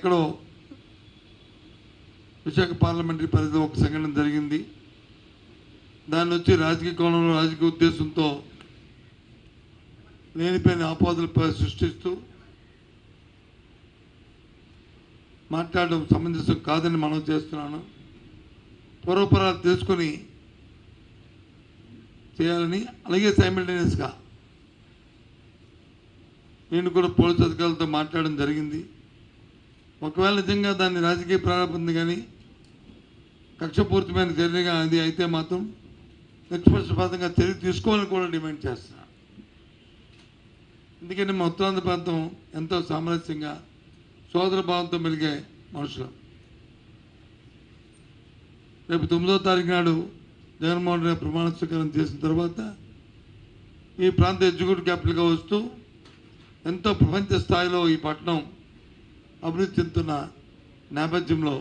ఎక్కడో విశాఖ పార్లమెంటరీ పరిధిలో ఒక సంఘటన జరిగింది. దాన్ని వచ్చి రాజకీయ కోణంలో రాజకీయ ఉద్దేశంతో లేనిపోయిన ఆపాదనలు సృష్టిస్తూ మాట్లాడడం సమంజసం కాదని మనం చేస్తున్నాను. పూర్వపరాలు తెలుసుకొని చేయాలని, అలాగే సైమల్టేనియస్గా నేను కూడా పోలీసు అధికారులతో మాట్లాడడం జరిగింది. ఒకవేళ నిజంగా దాన్ని రాజకీయ ప్రారంభం కానీ కక్షపూరితమైన చర్యగా అది అయితే మాత్రం నిష్పక్షపాతంగా చర్య తీసుకోవాలని కూడా డిమాండ్ చేస్తున్నాను. ఎందుకంటే మా ఉత్తరాంధ్ర ప్రాంతం ఎంతో సామరస్యంగా సోదర భావంతో మెలిగే మనుషులు. రేపు 9వ తారీఖు నాడు జగన్మోహన్ రెడ్డి ప్రమాణ స్వీకారం చేసిన తర్వాత ఈ ప్రాంత ఎగ్జిక్యూటివ్ క్యాపిటల్గా వస్తూ ఎంతో ప్రపంచ స్థాయిలో ఈ పట్టణం అభివృద్ధి చెందుతున్న నేపథ్యంలో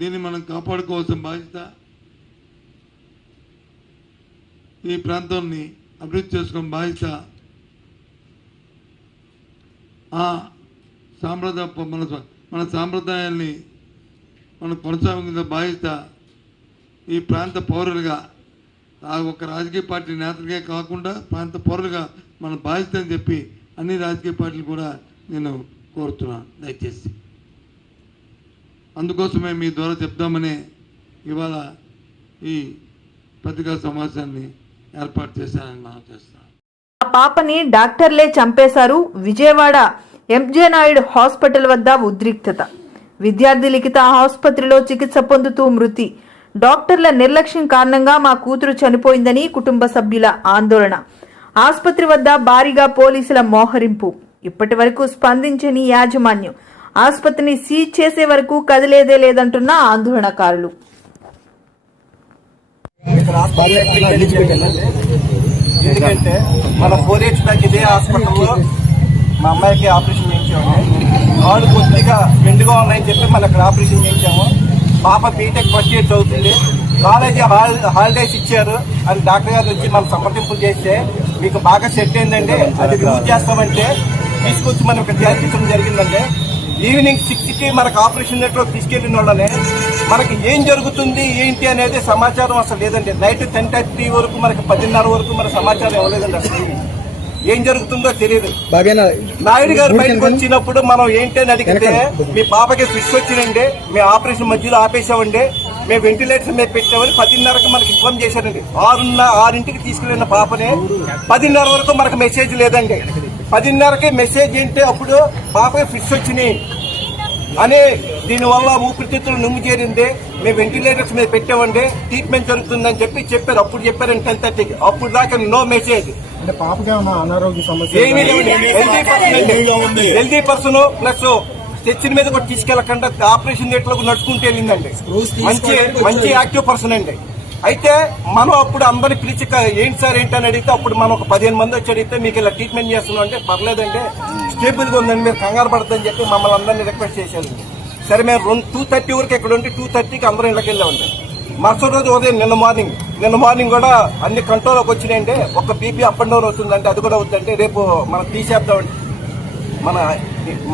దీన్ని మనం కాపాడుకోవాల్సిన బాధ్యత, ఈ ప్రాంతాన్ని అభివృద్ధి చేసుకునే బాధ్యత మన సాంప్రదాయాల్ని మనం కొనసాగించిన బాధ్యత ఈ ప్రాంత పౌరులుగా, ఒక రాజకీయ పార్టీ నేతలుగా కాకుండా ప్రాంత పౌరులుగా మన బాధ్యత అని చెప్పి అన్ని రాజకీయ పార్టీలు కూడా నేను కోరుతున్నాను. దయచేసి అందుకోసమే మీ ద్వారా చెప్దామని ఇవాళ ఈ పత్రికా సమావేశాన్ని ఏర్పాటు చేశానని మనం చేస్తున్నాం. ఆ పాపని డాక్టర్లే చంపేశారు. విజయవాడ ఎంజే నాయుడు హాస్పిటల్ వద్ద ఉద్రిక్తత. విద్యార్థి లిఖిత ఆసుపత్రిలో చికిత్స పొందుతూ మృతి. డాక్టర్ల నిర్లక్ష్యం కారణంగా మా కూతురు చనిపోయిందని కుటుంబ సభ్యుల ఆందోళన. ఆసుపత్రి వద్ద భారీగా పోలీసుల మోహరింపు. ఇప్పటి వరకు స్పందించని యాజమాన్యం. ఆసుపత్రిని సీజ్ చేసే వరకు కదిలేదే లేదంటున్న ఆందోళనకారులు. ఎందుకంటే మన 4H బ్యాక్ ఇదే హాస్పిటల్లో మా అమ్మాయికి ఆపరేషన్ చేయించాము. కాళ్ళు కొద్దిగా మెండుగా ఉన్నాయని చెప్పి మళ్ళీ అక్కడ ఆపరేషన్ చేయించాము. పాప బీటెక్ ఫస్ట్ ఇయర్ చదువుతుంది. కాలేజీ హాలిడేస్ ఇచ్చారు అని డాక్టర్ గారు వచ్చి మనం సంప్రదింపులు చేస్తే మీకు బాగా సెట్ అయిందండి, అది రిమూవ్ చేస్తామంటే తీసుకొచ్చి మనం ఇక్కడ చేర్పించడం జరిగిందంటే ఈవినింగ్ 6కి మనకు ఆపరేషన్ నెట్వర్క్ తీసుకెళ్లిన వాళ్ళనే మనకి ఏం జరుగుతుంది ఏంటి అనేది సమాచారం అసలు లేదండి. నైట్ 10:30 వరకు మనకి 10:30 వరకు మన సమాచారం ఇవ్వలేదండి. అసలు ఏం జరుగుతుందో తెలియదు. నాయుడు గారు బయటకు వచ్చినప్పుడు మనం ఏంటి అని అడిగితే మీ పాపకి ఫిక్స్ వచ్చినండి, మేము ఆపరేషన్ మధ్యలో ఆపేసామండి, మేము వెంటిలేటర్ మీద పెట్టామని 10:30కి మనకి ఇన్ఫార్మ్ చేశారండి. 6:00కి తీసుకెళ్లిన పాపని 10:30 వరకు మనకు మెసేజ్ లేదండి. 10:30కి మెసేజ్ ఏంటి అప్పుడు పాపకి ఫిక్స్ వచ్చినాయి అని, దీనివల్ల ఊపిరితిత్తులు నుమ్ము చేరింది, మేము వెంటిలేటర్స్ మీద పెట్టామండి, ట్రీట్మెంట్ జరుగుతుందని చెప్పారు. అప్పుడు చెప్పారండి 10:30కి. అప్పుడు దాకా నో మెసేజ్. అంటే పాపకి అనారోగ్య సమస్య ఏమీ హెల్దీ పర్సన్ ప్లస్ స్టెచ్చిన మీద కూడా తీసుకెళ్లకుండా ఆపరేషన్ థియేటర్లకు నడుచుకుంటూ వెళ్ళిందండి. మంచి యాక్టివ్ పర్సన్ అండి. అయితే మనం అప్పుడు అందరినీ పిలిచి ఏంటి సార్ ఏంటి అని అడిగితే అప్పుడు మనం ఒక 15 మంది వచ్చి అడిగితే మీకు ఇలా ట్రీట్మెంట్ చేస్తున్నాం అంటే పర్లేదంటే స్టేబుల్గా ఉందండి, మీరు కంగారు పడద్దని చెప్పి మమ్మల్ని అందరినీ రిక్వెస్ట్ చేశారు. సరే మేము 2:30 వరకు ఇక్కడ ఉంటే 2:30కి అందరం ఇళ్ళకి వెళ్ళామండి. మరుసటి రోజు ఉదయం నిన్న మార్నింగ్ కూడా అన్ని కంట్రోల్లోకి వచ్చినాయంటే ఒక బీపీ అప్ అండ్ డౌన్ అవుతుందంటే అది కూడా అవుతుందంటే రేపు మనం తీసేద్దామండి,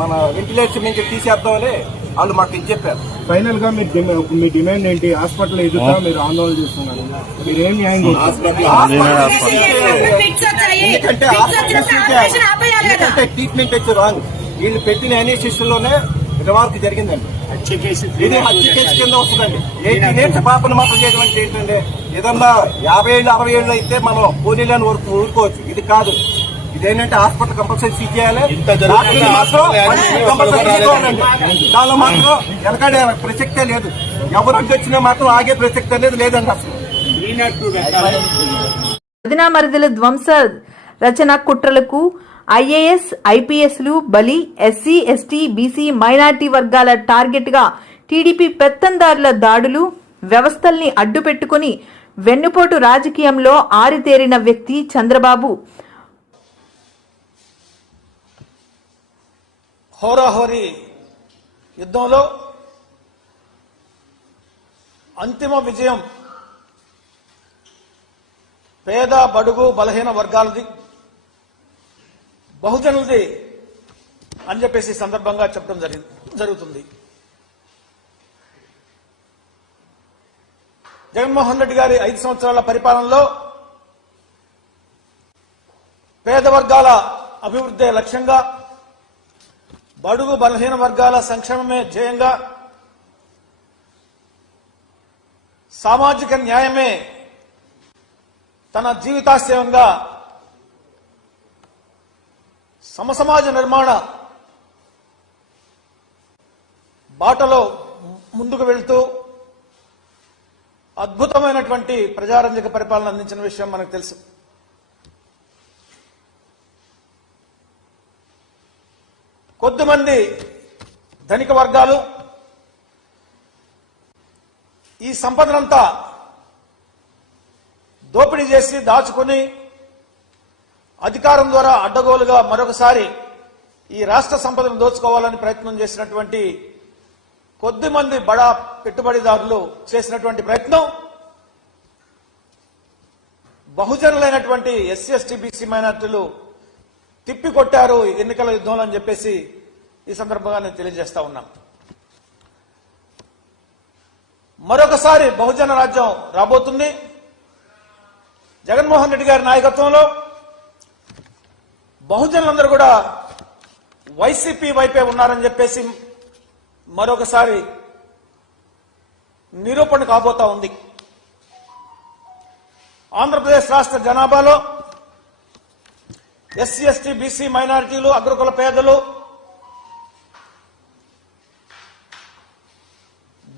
మన వెంటిలేషన్ నుంచి తీసేద్దామని వాళ్ళు మాకు ఇది చెప్పారు. ఫైనల్ గా మీ డిమాండ్ ఏంటి? హాస్పిటల్ ఎదుట మీరు ఆందోళన చేస్తున్నారు, మీరు ఏం న్యాయం ఎందుకంటే ట్రీట్మెంట్ వచ్చి రాంగ్. వీళ్ళు పెట్టిన ఎన్ఎస్ఎస్ లోనే రిమార్క్ జరిగిందండి. ఇది హత్య కేసు కింద వస్తుందండి. 18 ఏళ్ళ పాపను మాత్రం చేయడం అంటే ఏంటంటే ఏదన్నా 50 ఏళ్ళు 60 ఏళ్ళు అయితే మనం పోనీలని వరకు ఊరుకోవచ్చు. ఇది కాదు. ఇదేంటంటే హాస్పిటల్ కంపల్సరీ సీజ్ చేయాలి. దానిలో మాత్రం వెనకాడే ప్రసక్తే లేదు. ఎవరికి వచ్చినా మాత్రం ఆగే ప్రసక్తి అనేది లేదండి అసలు. వదినా మరిదల ధ్వంస రచన కుట్రలకు ఐఏఎస్ ఐపీఎస్లు బలి. ఎస్సీ ఎస్టీ బీసీ మైనార్టీ వర్గాల టార్గెట్ గా టీడీపీ పెత్తందారుల దాడులు. వ్యవస్థల్ని అడ్డుపెట్టుకుని వెన్నుపోటు రాజకీయంలో ఆరితేరిన వ్యక్తి చంద్రబాబు. హోరాహోరీ యుద్ధంలో అంతిమ విజయం పేద బడుగు బలహీన వర్గాలది, బహుజనులది అని చెప్పేసి ఈ సందర్భంగా చెప్పడం జరుగుతుంది. జగన్మోహన్ రెడ్డి గారి 5 సంవత్సరాల పరిపాలనలో పేద వర్గాల అభివృద్ధి లక్ష్యంగా, బడుగు బలహీన వర్గాల సంక్షేమమే ధ్యేయంగా, సామాజిక న్యాయమే తన జీవితాశయంగా సమసమాజ నిర్మాణ బాటలో ముందుకు వెళ్తూ అద్భుతమైనటువంటి ప్రజారంజక పరిపాలన అందించిన విషయం మనకు తెలుసు. కొద్దిమంది ధనిక వర్గాలు ఈ సంపదనంతా దోపిడీ చేసి దాచుకుని అధికారం ద్వారా అడ్డగోలుగా మరొకసారి ఈ రాష్ట్ర సంపదను దోచుకోవాలని ప్రయత్నం చేసినటువంటి కొద్దిమంది బడా పెట్టుబడిదారులు చేసినటువంటి ప్రయత్నం బహుజనులైనటువంటి ఎస్సీ ఎస్టీ బీసీ మైనార్టీలు తిప్పికొట్టారు ఎన్నికల యుద్ధంలో అని చెప్పేసి ఈ సందర్భంగా నేను తెలియజేస్తా ఉన్నాను. మరొకసారి బహుజన రాజ్యం రాబోతుంది. జగన్మోహన్ రెడ్డి గారి నాయకత్వంలో బహుజనులందరూ కూడా వైసీపీ వైపే ఉన్నారని చెప్పేసి మరొకసారి నిరూపణ కాబోతా ఉంది. ఆంధ్రప్రదేశ్ రాష్ట్ర జనాభాలో ఎస్సీ ఎస్టీ బీసీ మైనారిటీలు, అగ్రకుల పేదలు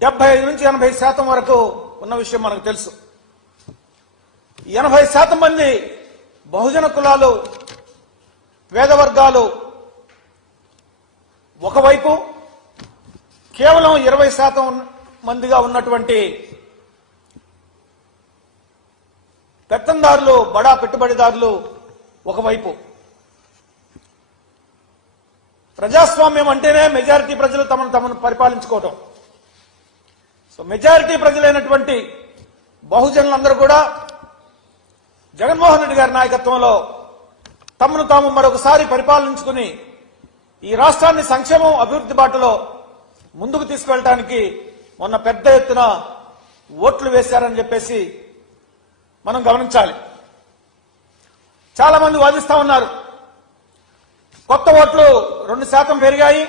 75 నుంచి 80% వరకు ఉన్న విషయం మనకు తెలుసు. 80% మంది బహుజన కులాలు, పేద వర్గాలు ఒకవైపు, కేవలం 20% మందిగా ఉన్నటువంటి పెత్తందారులు, బడా పెట్టుబడిదారులు ఒకవైపు. ప్రజాస్వామ్యం అంటేనే మెజారిటీ ప్రజలు తమను పరిపాలించుకోవటం. సో మెజారిటీ ప్రజలైనటువంటి బహుజనులందరూ కూడా జగన్మోహన్ రెడ్డి గారి నాయకత్వంలో తమను తాము మరొకసారి పరిపాలించుకుని ఈ రాష్ట్రాన్ని సంక్షేమం, అభివృద్ధి బాటలో ముందుకు తీసుకువెళ్ళటానికి మొన్న పెద్ద ఎత్తున ఓట్లు వేశారని చెప్పేసి మనం గమనించాలి. చాలా మంది వాదిస్తా ఉన్నారు, కొత్త ఓట్లు 2% పెరిగాయి,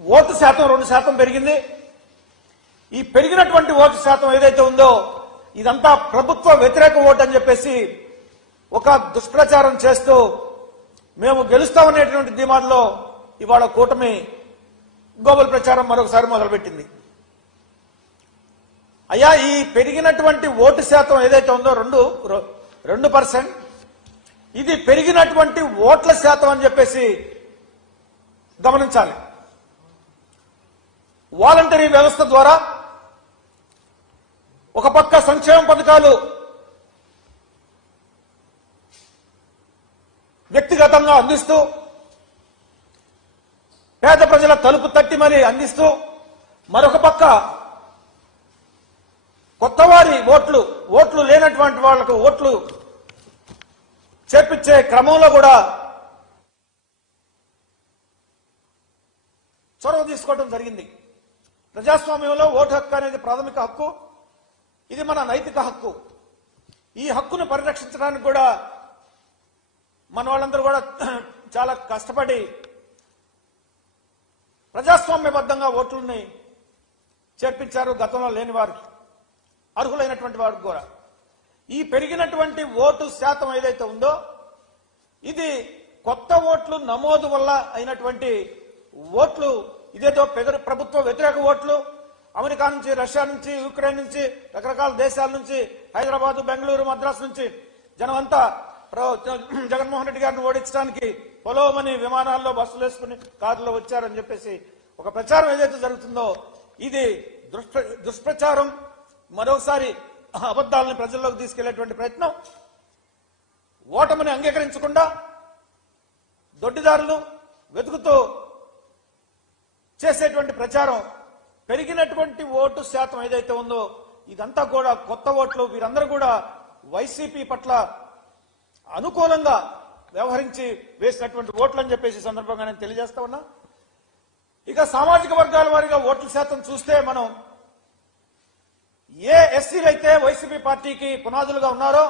ఓటు శాతం 2% పెరిగింది. ఈ పెరిగినటువంటి ఓటు శాతం ఏదైతే ఉందో ఇదంతా ప్రభుత్వ వ్యతిరేక ఓటు అని చెప్పేసి ఒక దుష్ప్రచారం చేస్తూ మేము గెలుస్తామనేటువంటి ధీమాలో ఇవాళ కూటమి గోబల్ ప్రచారం మరొకసారి మొదలుపెట్టింది. అయ్యా, ఈ పెరిగినటువంటి ఓటు శాతం ఏదైతే ఉందో 2%, ఇది పెరిగినటువంటి ఓట్ల శాతం అని చెప్పేసి గమనించాలి. వాలంటరీ వ్యవస్థ ద్వారా ఒక పక్క సంక్షేమ పథకాలు వ్యక్తిగతంగా అందిస్తూ, పేద ప్రజల తలుపు తట్టి మరి అందిస్తూ, మరొక పక్క కొత్తవారి ఓట్లు లేనటువంటి వాళ్లకు ఓట్లు చేర్పించే క్రమంలో కూడా చొరవ తీసుకోవడం జరిగింది. ప్రజాస్వామ్యంలో ఓటు హక్కు అనేది ప్రాథమిక హక్కు, ఇది మన నైతిక హక్కు. ఈ హక్కును పరిరక్షించడానికి కూడా మన వాళ్ళందరూ కూడా చాలా కష్టపడి ప్రజాస్వామ్యబద్ధంగా ఓట్లని చేర్పించారు. గతంలో లేని వారికి, అర్హులైనటువంటి వారికి కూడా. ఈ పెరిగినటువంటి ఓటు శాతం ఏదైతే ఉందో ఇది కొత్త ఓట్లు నమోదు వల్ల అయినటువంటి ఓట్లు. ఇదేదో ప్రభుత్వ వ్యతిరేక ఓట్లు అమెరికా నుంచి, రష్యా నుంచి, యుక్రెయిన్ నుంచి, రకరకాల దేశాల నుంచి, హైదరాబాద్, బెంగళూరు, మద్రాసు నుంచి జనమంతా జగన్మోహన్ రెడ్డి గారిని ఓడించడానికి పొలోమని విమానాల్లో, బస్సులు వేసుకుని, కారులో వచ్చారని చెప్పేసి ఒక ప్రచారం ఏదైతే జరుగుతుందో ఇది దుష్ప్రచారం. మరోసారి అబద్దాలను ప్రజల్లోకి తీసుకెళ్లేటువంటి ప్రయత్నం, ఓటమిని అంగీకరించకుండా దొడ్డిదారులు వెతుకుతూ చేసేటువంటి ప్రచారం. పెరిగినటువంటి ఓటు శాతం ఏదైతే ఉందో ఇదంతా కూడా కొత్త ఓట్లు. వీరందరూ కూడా వైసీపీ పట్ల అనుకూలంగా వ్యవహరించి వేసినటువంటి ఓట్లు అని చెప్పేసి ఈ సందర్భంగా నేను తెలియజేస్తా ఉన్నా. ఇక సామాజిక వర్గాల వారిగా ఓట్ల శాతం చూస్తే మనం ఏ ఎస్సీలు అయితే వైసీపీ పార్టీకి పునాదులుగా ఉన్నారో,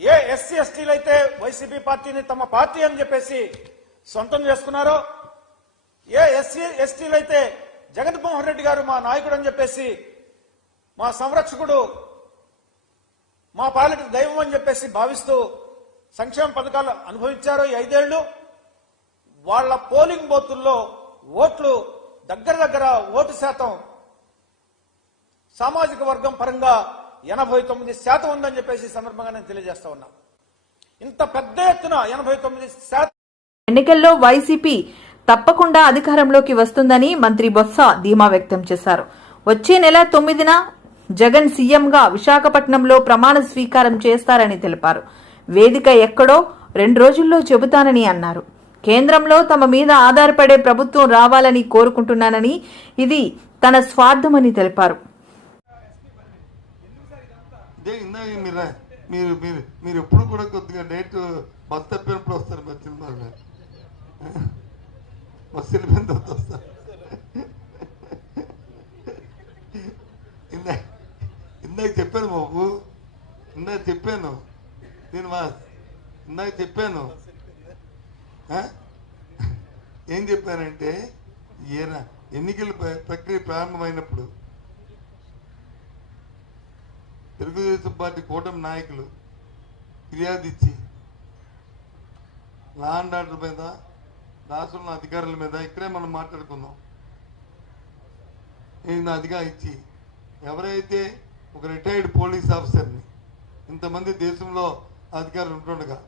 ఏ ఎస్సీ ఎస్టీలు అయితే వైసీపీ పార్టీని తమ పార్టీ అని చెప్పేసి సొంతం చేసుకున్నారో, ఏ ఎస్సీ ఎస్టీలు అయితే జగన్మోహన్ రెడ్డి గారు మా నాయకుడు అని చెప్పేసి, మా సంరక్షకుడు, మా పాలిట దైవం అని చెప్పేసి భావిస్తూ సంక్షేమ పథకాలు అనుభవించారో ఈ 5 ఏళ్లు, వాళ్ళ పోలింగ్ బూతుల్లో ఓట్లు దగ్గర ఓటు శాతం సామాజిక వర్గం పరంగా 89% ఉందని చెప్పేసి ఈ సందర్భంగా నేను తెలియజేస్తా ఉన్నా. ఇంత పెద్ద ఎత్తున 89% ఎన్నికల్లో వైసీపీ తప్పకుండా అధికారంలోకి వస్తుందని మంత్రి బొత్స ధీమా వ్యక్తం చేశారు. వచ్చే నెల 9న జగన్ సీఎంగా విశాఖపట్నంలో ప్రమాణ స్వీకారం చేస్తారని తెలిపారు. వేదిక ఎక్కడో 2 రోజుల్లో చెబుతానని అన్నారు. కేంద్రంలో తమ మీద ఆధారపడే ప్రభుత్వం రావాలని కోరుకుంటున్నానని, ఇది తన స్వార్థమని తెలిపారు. ఇందాక మీరు మీరు మీరు ఎప్పుడు కూడా కొద్దిగా డేట్ బస్ తప్పినప్పుడు వస్తారు. బస్సు వెళ్ళిపోయిన తర్వాత వస్తారు. ఇందాక చెప్పాను బాబు, ఇందాక చెప్పాను ఇందాక చెప్పాను. ఏం చెప్పానంటే, ఈయన ఎన్నికల ప్రక్రియ ప్రారంభమైనప్పుడు తెలుగుదేశం పార్టీ కూటమి నాయకులు ఫిర్యాదు ఇచ్చి లా అండ్ ఆర్డర్ మీద, రాష్ట్రంలో అధికారుల మీద ఇక్కడే మనం మాట్లాడుకుందాం. ఈయన అదిగా ఇచ్చి ఎవరైతే ఒక రిటైర్డ్ పోలీస్ ఆఫీసర్ని, ఇంతమంది దేశంలో అధికారులు ఉంటుండగా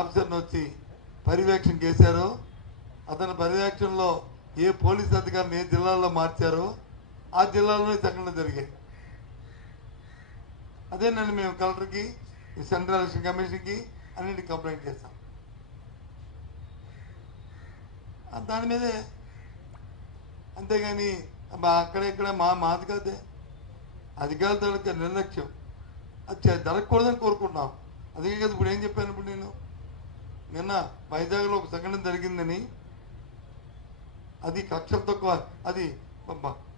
ఆఫీసర్ని వచ్చి పర్యవేక్షణ చేశారో, అతని పర్యవేక్షణలో ఏ పోలీస్ అధికారిని ఏ జిల్లాలో మార్చారో ఆ జిల్లాలోనే సంఘటనలు జరిగాయి. అదేనండి మేము కలెక్టర్కి, సెంట్రల్ ఎలక్షన్ కమిషన్కి అన్నింటికి కంప్లైంట్ చేస్తాం. దాని మీదే, అంతేగాని అక్కడెక్కడ మాది కాదే. అధికారుల నిర్లక్ష్యం అది జరగకూడదని కోరుకుంటున్నాం. అందుకే కదా ఇప్పుడు ఏం చెప్పాను, ఇప్పుడు నేను నిన్న వైజాగ్లో ఒక సంఘటన జరిగిందని, అది కక్షలతో, అది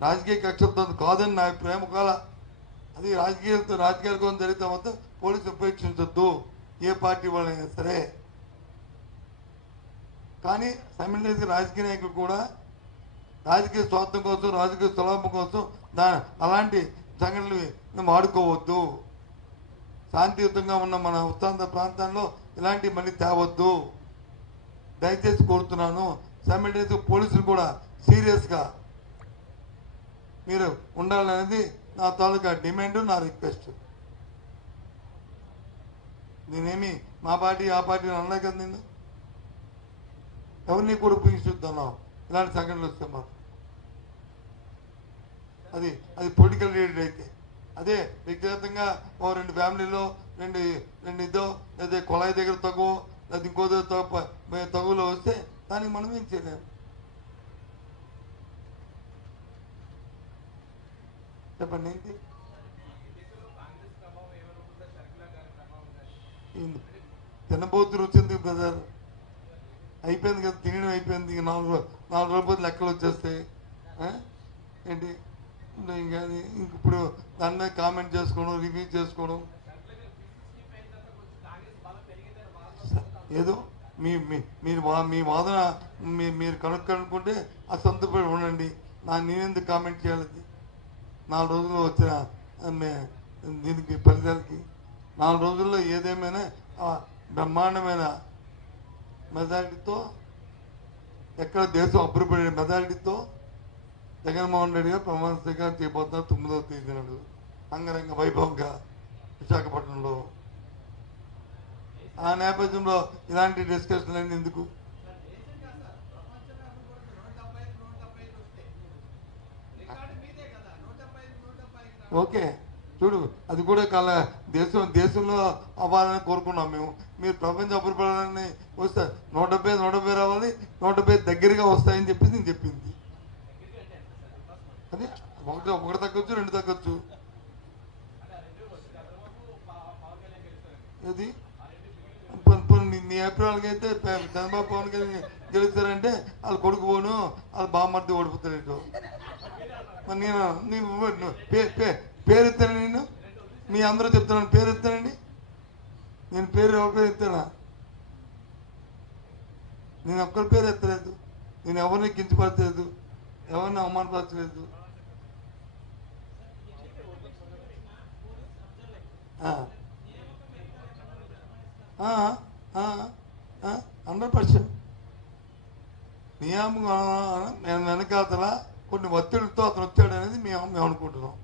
రాజకీయ కక్షలతో కాదని నా అభిప్రాయం. ఒకవేళ అది రాజకీయాల కోసం జరిగితే మొత్తం పోలీసు ఉపేక్షించొద్దు, ఏ పార్టీ వాళ్ళైనా సరే. కానీ సైమల్టేనియస్గా రాజకీయ నాయకులు కూడా రాజకీయ స్వార్థం కోసం, రాజకీయ స్వలాభం కోసం అలాంటి సంఘటనలు వాడుకోవద్దు. శాంతియుతంగా ఉన్న మన ఉత్తాంధ్ర ప్రాంతాల్లో ఇలాంటి మళ్ళీ తేవద్దు, దయచేసి కోరుతున్నాను. సైమల్టేనియస్గా పోలీసులు కూడా సీరియస్గా మీరు ఉండాలనేది నా తాలూకా డిమాండ్, నా రిక్వెస్ట్. నేనేమి మా పార్టీ ఆ పార్టీ అన్నా కదా, నేను ఎవరిని కూడా ఉపయోగిస్తున్నావు ఇలాంటి సంఘటనలు వస్తే మాత్రం. అది పొలిటికల్ లీడర్ అయితే, అదే వ్యక్తిగతంగా ఓ 2 ఫ్యామిలీలో రెండు ఇదో లేదా కొలాయి దగ్గర తగువ లేదా ఇంకో తగులో వస్తే దానికి మనం ఏం చేయలేము. చెప్పండి ఏంటి తినబోతు రుచి ఎందుకు బ్రదర్? అయిపోయింది కదా, తినడం అయిపోయింది. ఇక 4 రోజులు లెక్కలు వచ్చేస్తాయి. ఏంటి ఇంకా ఇప్పుడు దాని మీద కామెంట్ చేసుకోవడం, రివ్యూ చేసుకోవడం, ఏదో మీ వాదన మీరు కనుక్కోనుకుంటే ఆ సంతపడి ఉండండి. నేనెందుకు కామెంట్ చేయాలి? 4 రోజుల్లో వచ్చిన దీనికి ఫలితాలకి 4 రోజుల్లో ఏదేమైనా బ్రహ్మాండమైన మెజారిటీతో, ఎక్కడ దేశం అభివృద్ధి మెజారిటీతో జగన్మోహన్ రెడ్డి గారు ప్రమాణ స్వీకారం చేయబోతున్నారు 9వ తేదీ నాడు అంగరంగ వైభవంగా విశాఖపట్నంలో. ఆ నేపథ్యంలో ఇలాంటి డిస్కషన్ అన్ని ఎందుకు? ఓకే చూడు, అది కూడా దేశంలో అవ్వాలని కోరుకున్నాం మేము. మీరు ప్రపంచం అభివృద్ధి వస్తే 170 రావాలి, 170 దగ్గరగా వస్తాయని చెప్పి నేను చెప్పింది. అది ఒకటి తగ్గొచ్చు, 2 తగ్గొచ్చు. ఇది నీ అభిప్రాయాలకి అయితే చంద్రబాబు పవన్ కళ్యాణ్ గెలుస్తారంటే వాళ్ళ కొడుకు పోను వాళ్ళ బామ్మర్ది ఓడిపోతాడు. మరి నేను పేరు ఎత్తాను, నేను మీ అందరూ చెప్తున్నాను పేరు ఎత్తానండి. నేను పేరు ఎవరి పేరు ఎత్తానా? నేను ఒక్కరి పేరు ఎత్తలేదు. నేను ఎవరిని కించపరచలేదు, ఎవరిని అవమానపరచలేదు. నియామకం వెనకాతల కొన్ని ఒత్తిడితో అతను వచ్చాడు అనేది మేము అనుకుంటున్నాం.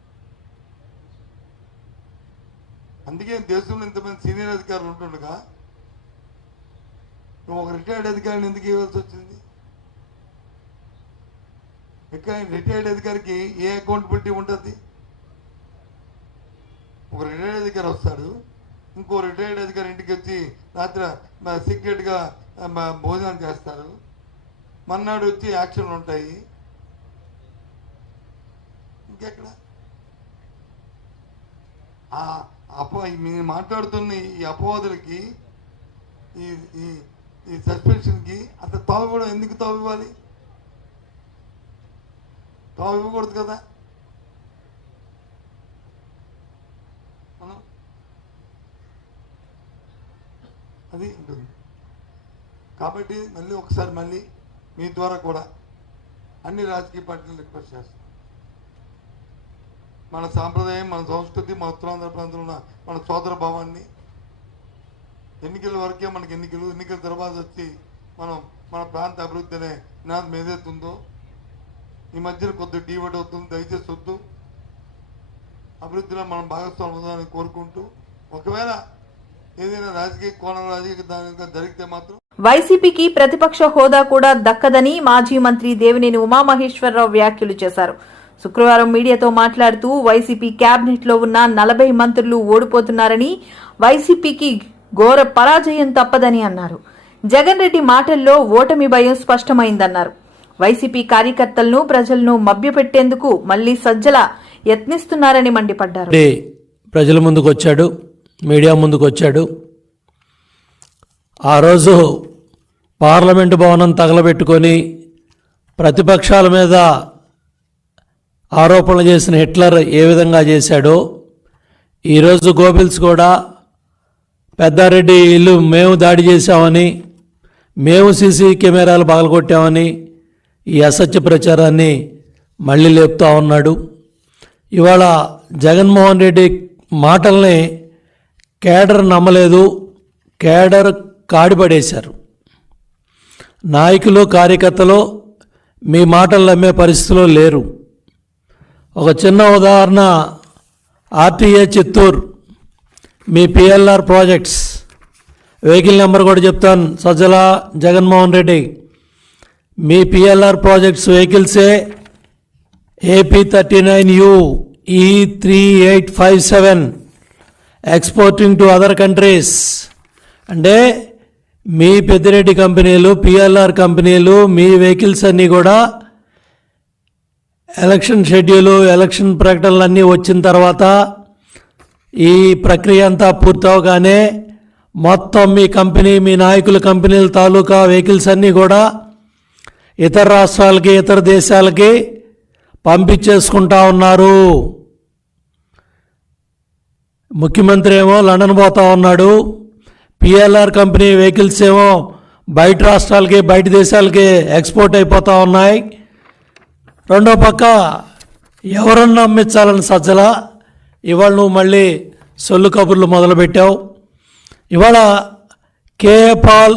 అందుకే దేశంలో ఇంతమంది సీనియర్ అధికారులు ఉంటుండగా నువ్వు ఒక రిటైర్డ్ అధికారిని ఎందుకు ఇవ్వాల్సి వచ్చింది? రిటైర్డ్ అధికారికి ఏ అకౌంటబిలిటీ ఉంటుంది? ఒక రిటైర్డ్ అధికారి వస్తాడు, ఇంకో రిటైర్డ్ అధికారి ఇంటికి వచ్చి రాత్రి సీక్రెట్గా భోజనం చేస్తారు, మన్నాడు వచ్చి యాక్షన్లు ఉంటాయి. ఇంకెక్కడ మీరు మాట్లాడుతున్న ఈ అపవాదులకి, ఈ సస్పెన్షన్కి అసలు తావు కూడా ఎందుకు తావు ఇవ్వాలి? తావు ఇవ్వకూడదు కదా. అది ఉంటుంది. కాబట్టి మళ్ళీ మీ ద్వారా కూడా అన్ని రాజకీయ పార్టీలు రిక్వెస్ట్ చేస్తాం. మన సాంప్రదాయం, మన సంస్కృతి, మన ఉత్తరాంధ్ర ప్రాంతంలో ఉన్న మన సోదర భావాన్ని, ఎన్నికల వరకే మనకి ఎన్నికల తర్వాత వచ్చి మన ప్రాంత అభివృద్ధి అనే నినాదం ఏదైతుందో ఈ మధ్యన కొద్దిగా డీవర్ట్ అవుతుంది. దయచేసి వద్దు, అభివృద్ధిలో మనం భాగస్వామ్యం అవుదామని కోరుకుంటూ, ఒకవేళ ఏదైనా రాజకీయ కోణం రాజకీయ దానిగా జరిగితే మాత్రం వైసీపీకి ప్రతిపక్ష హోదా కూడా దక్కదని మాజీ మంత్రి దేవినేని ఉమామహేశ్వరరావు వ్యాఖ్యలు చేశారు. శుక్రవారం మీడియాతో మాట్లాడుతూ వైసీపీ కేబినెట్ లో ఉన్న 40 మంత్రులు ఓడిపోతున్నారని, వైసీపీకి ఘోర పరాజయం తప్పదని అన్నారు. జగన్ రెడ్డి మాటల్లో ఓటమి భయం స్పష్టమైందన్నారు. వైసీపీ కార్యకర్తలను, ప్రజలను మభ్యపెట్టేందుకు మళ్లీ సజ్జల యత్నిస్తున్నారని మండిపడ్డారు. ప్రజల ముందుకు వచ్చాడు, మీడియా ముందుకు వచ్చాడు. ఆ రోజు పార్లమెంటు భవనం తగలబెట్టుకొని ప్రతిపక్షాల మీద ఆరోపణలు చేసిన హిట్లర్ ఏ విధంగా చేశాడో, ఈరోజు గోబెల్స్ కూడా పెద్దారెడ్డి ఇల్లు మేము దాడి చేశామని, మేము సీసీ కెమెరాలు పగలగొట్టామని ఈ అసత్య ప్రచారాన్ని మళ్ళీ లేపుతా ఉన్నాడు. ఇవాళ జగన్మోహన్ రెడ్డి మాటల్ని కేడర్ నమ్మలేదు, కేడర్ కాడిపడేశారు. నాయకులు, కార్యకర్తలు మీ మాటలు నమ్మే పరిస్థితిలో లేరు. ఒక చిన్న ఉదాహరణ, ఆర్టీఏ చిత్తూరు, మీ పిఎల్ఆర్ ప్రాజెక్ట్స్ వెహికల్ నెంబర్ కూడా చెప్తాను. సజ్జల జగన్మోహన్ రెడ్డి, మీ పిఎల్ఆర్ ప్రాజెక్ట్స్ వెహికల్సే AP39U E3857 exporting to other countries. అంటే మీ పెద్దిరెడ్డి కంపెనీలు, పిఎల్ఆర్ కంపెనీలు, మీ వెహికల్స్ అన్నీ కూడా ఎలక్షన్ షెడ్యూలు, ఎలక్షన్ ప్రకటనలన్నీ వచ్చిన తర్వాత ఈ ప్రక్రియ అంతా పూర్తవగానే మొత్తం మీ కంపెనీ, మీ నాయకుల కంపెనీల తాలూకా వెహికల్స్ అన్నీ కూడా ఇతర రాష్ట్రాలకి, ఇతర దేశాలకి పంపించేసుకుంటా ఉన్నారు. ముఖ్యమంత్రి ఏమో లండన్ పోతా ఉన్నాడు, పిఎల్ఆర్ కంపెనీ వెహికల్స్ ఏమో బయట రాష్ట్రాలకి, బయట దేశాలకి ఎక్స్పోర్ట్ అయిపోతూ ఉన్నాయి. రెండో పక్క ఎవరన్నా అమ్మించాలని సజ్జల, ఇవాళ నువ్వు మళ్ళీ సొల్లు కబుర్లు మొదలుపెట్టావు. ఇవాళ కేఏ పాల్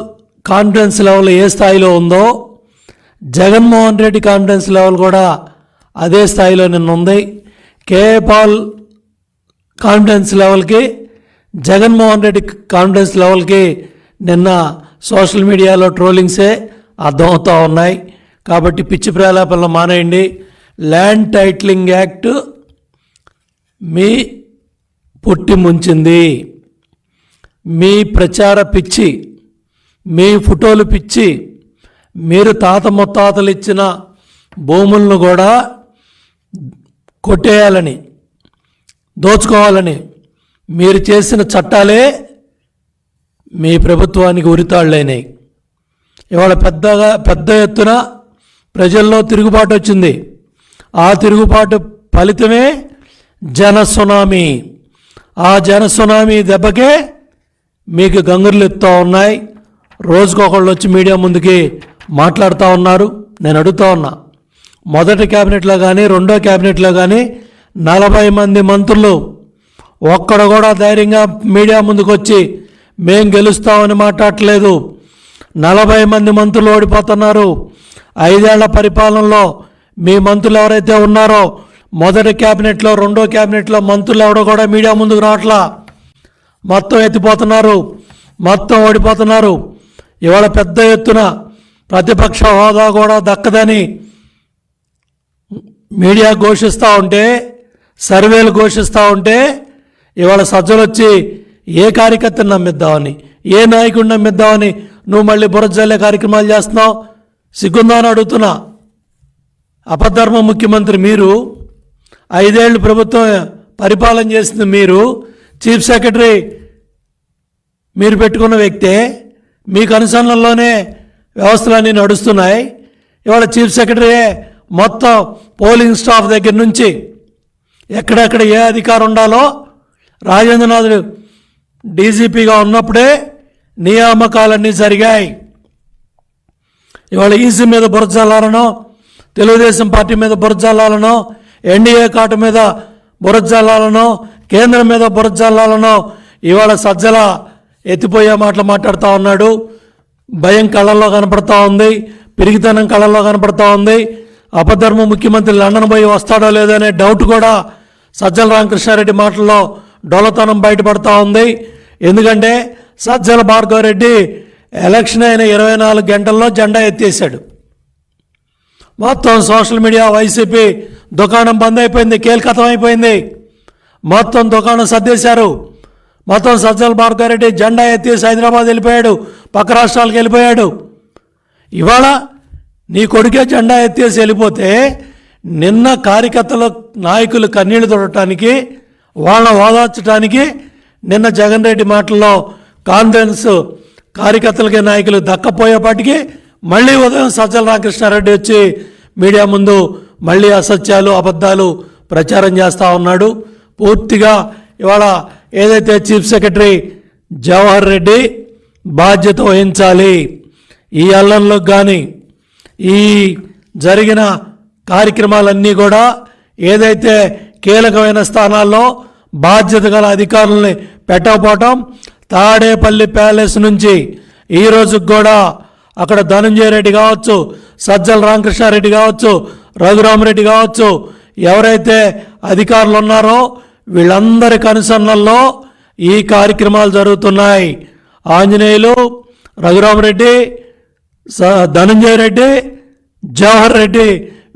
కాన్ఫిడెన్స్ లెవెల్ ఏ స్థాయిలో ఉందో, జగన్మోహన్ రెడ్డి కాన్ఫిడెన్స్ లెవెల్ కూడా అదే స్థాయిలో నిన్న ఉంది. కేఏ పాల్ కాన్ఫిడెన్స్ లెవెల్కి, జగన్మోహన్ రెడ్డి కాన్ఫిడెన్స్ లెవెల్కి నిన్న సోషల్ మీడియాలో ట్రోలింగ్సే అర్థమవుతూ ఉన్నాయి. కాబట్టి పిచ్చి ప్రేలాపనలు మానేయండి. ల్యాండ్ టైటిలింగ్ యాక్ట్ మీ పుట్టి ముంచింది. మీ ప్రచార పిచ్చి, మీ ఫోటోలు పిచ్చి, మీరు తాత ముత్తాతలు ఇచ్చిన భూములను కూడా కొట్టేయాలని, దోచుకోవాలని మీరు చేసిన చట్టాలే మీ ప్రభుత్వానికి ఉరితాళ్ళైనాయి. ఇవాళ పెద్ద ఎత్తున ప్రజల్లో తిరుగుబాటు వచ్చింది. ఆ తిరుగుబాటు ఫలితమే జన సునామీ. ఆ జన సునామీ దెబ్బకే మీకు గంగుర్లు ఎత్తుతూ ఉన్నాయి. రోజుకొకళ్ళు వచ్చి మీడియా ముందుకి మాట్లాడుతూ ఉన్నారు. నేను అడుగుతూ ఉన్నా, మొదటి క్యాబినెట్లో కానీ రెండో క్యాబినెట్లో కానీ 40 మంది మంత్రులు ఒక్కడు కూడా ధైర్యంగా మీడియా ముందుకు వచ్చి మేం గెలుస్తామని మాట్లాడట్లేదు. 40 మంది మంత్రులు ఓడిపోతున్నారు. 5 ఏళ్ల పరిపాలనలో మీ మంత్రులు ఎవరైతే ఉన్నారో మొదటి క్యాబినెట్లో రెండో క్యాబినెట్లో మంత్రులు ఎవడో కూడా మీడియా ముందుకు రావట్లా. మొత్తం ఎత్తిపోతున్నారు, మొత్తం ఓడిపోతున్నారు. ఇవాళ పెద్ద ఎత్తున ప్రతిపక్ష హోదా కూడా దక్కదని మీడియా ఘోషిస్తూ ఉంటే, సర్వేలు ఘోషిస్తూ ఉంటే, ఇవాళ సజ్జలు వచ్చి ఏ కార్యకర్తను నమ్మిద్దామని, ఏ నాయకుడిని నమ్మిద్దామని నువ్వు మళ్ళీ బురజల్లే కార్యక్రమాలు చేస్తున్నావు? సిగ్గుందా అని అడుగుతున్నా. అపధర్మ ముఖ్యమంత్రి మీరు, 5 ఏళ్ళు ప్రభుత్వం పరిపాలన చేసింది మీరు, చీఫ్ సెక్రటరీ మీరు పెట్టుకున్న వ్యక్తే, మీకు అనుసరణలోనే వ్యవస్థలన్నీ నడుస్తున్నాయి. ఇవాళ చీఫ్ సెక్రటరీయే మొత్తం పోలింగ్ స్టాఫ్ దగ్గర నుంచి ఎక్కడెక్కడ ఏ అధికారం ఉండాలో రాజేంద్రనాథ్ డీజీపీగా ఉన్నప్పుడే నియామకాలన్నీ జరిగాయి. ఇవాళ ఈసీ మీద బురజల్లాలనో, తెలుగుదేశం పార్టీ మీద బురజల్లాలనో, ఎన్డీఏ కాటు మీద బురజల్లాలనో, కేంద్రం మీద బురజల్లాలనో ఇవాళ సజ్జల ఎత్తిపోయే మాటలు మాట్లాడుతూ ఉన్నాడు. భయం కళ్ళల్లో కనపడతా ఉంది, పిరిగితనం కళ్ళల్లో కనపడతా ఉంది. అపధర్మ ముఖ్యమంత్రి లండన్ పోయి వస్తాడో లేదో అనే డౌట్ కూడా సజ్జల రామకృష్ణారెడ్డి మాటల్లో డొల్లతనం బయటపడతా ఉంది. ఎందుకంటే సజ్జల భార్గవరెడ్డి ఎలక్షన్ అయిన 24 గంటల్లో జెండా ఎత్తేసాడు. మొత్తం సోషల్ మీడియా వైసీపీ దుకాణం బంద్ అయిపోయింది, కేల్కతం అయిపోయింది. మొత్తం దుకాణం సర్దేశారు. మొత్తం సజ్జల భార్గవరెడ్డి జెండా ఎత్తేసి హైదరాబాద్ వెళ్ళిపోయాడు, పక్క రాష్ట్రాలకు వెళ్ళిపోయాడు. ఇవాళ నీ కొడుకే జెండా ఎత్తేసి వెళ్ళిపోతే నిన్న కార్యకర్తల నాయకులు కన్నీళ్లు తొడటానికి, వాళ్ళని ఓదార్చడానికి నిన్న జగన్ రెడ్డి మాటల్లో కాన్ఫిడెన్స్ కార్యకర్తలకి నాయకులు దక్కపోయేపాటికి మళ్ళీ ఉదయం సజ్జల రామకృష్ణారెడ్డి వచ్చి మీడియా ముందు మళ్ళీ అసత్యాలు అబద్ధాలు ప్రచారం చేస్తూ ఉన్నాడు. పూర్తిగా ఇవాళ ఏదైతే చీఫ్ సెక్రటరీ జవహర్ రెడ్డి బాధ్యత వహించాలి. ఈ అల్లంలోకి కానీ ఈ జరిగిన కార్యక్రమాలన్నీ కూడా ఏదైతే కీలకమైన స్థానాల్లో బాధ్యత గల అధికారులని పెట్టకపోవటం, తాడేపల్లి ప్యాలెస్ నుంచి ఈ రోజుకి కూడా అక్కడ ధనంజయ రెడ్డి కావచ్చు, సజ్జల రామకృష్ణారెడ్డి కావచ్చు, రఘురామరెడ్డి కావచ్చు, ఎవరైతే అధికారులు ఉన్నారో వీళ్ళందరి కనుసన్నల్లో ఈ కార్యక్రమాలు జరుగుతున్నాయి. ఆంజనేయులు, రఘురామరెడ్డి, ధనంజయ రెడ్డి, జవహర్ రెడ్డి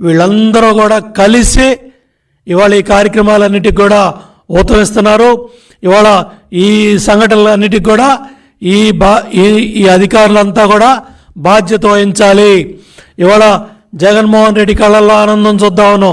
వీళ్ళందరూ కూడా కలిసి ఇవాళ ఈ కార్యక్రమాలన్నిటికి కూడా ఊతమిస్తున్నారు. ఇవాళ ఈ సంఘటనలన్నిటికి కూడా ఈ అధికారులంతా కూడా బాధ్యత వహించాలి. ఇవాళ జగన్మోహన్ రెడ్డి కళ్ళల్లో ఆనందం చూద్దామను.